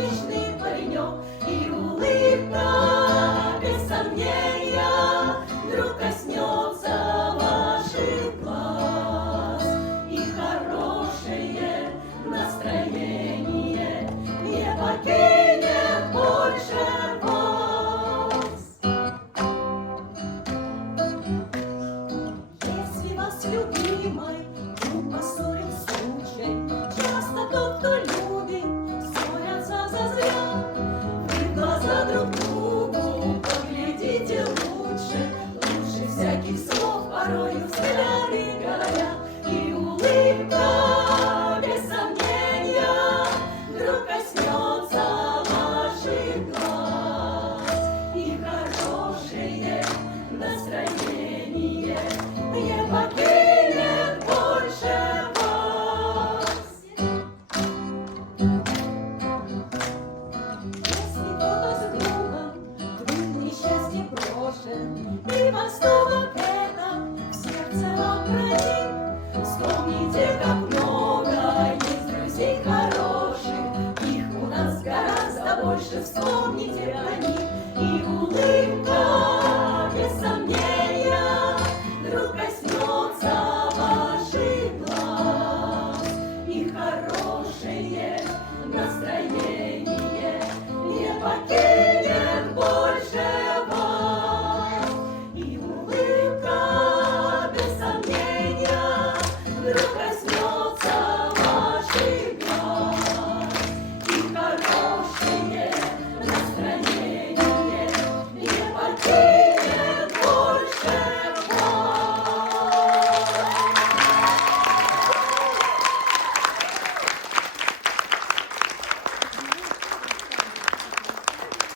симпатичный паренек, и улыбка, без сомнения, вдруг коснется ваших глаз, и хорошее настроение не покинет больше вас. Если вас, любимой, вдруг поссорил случай, часто тот, кто любит, ссорятся зазря. Вы в глаза друг другу поглядите лучше, лучше всяких слов, порою взгляды говоря, и улыбка, без сомнения, вдруг коснется ваших глаз, и хорошее настроение не покинет больше вас. Если кто-то с другом вдруг несчастье брошен, и поступок это в сердце вам проник, вспомните, как много есть друзей хороших, их у нас гораздо больше, вспомните.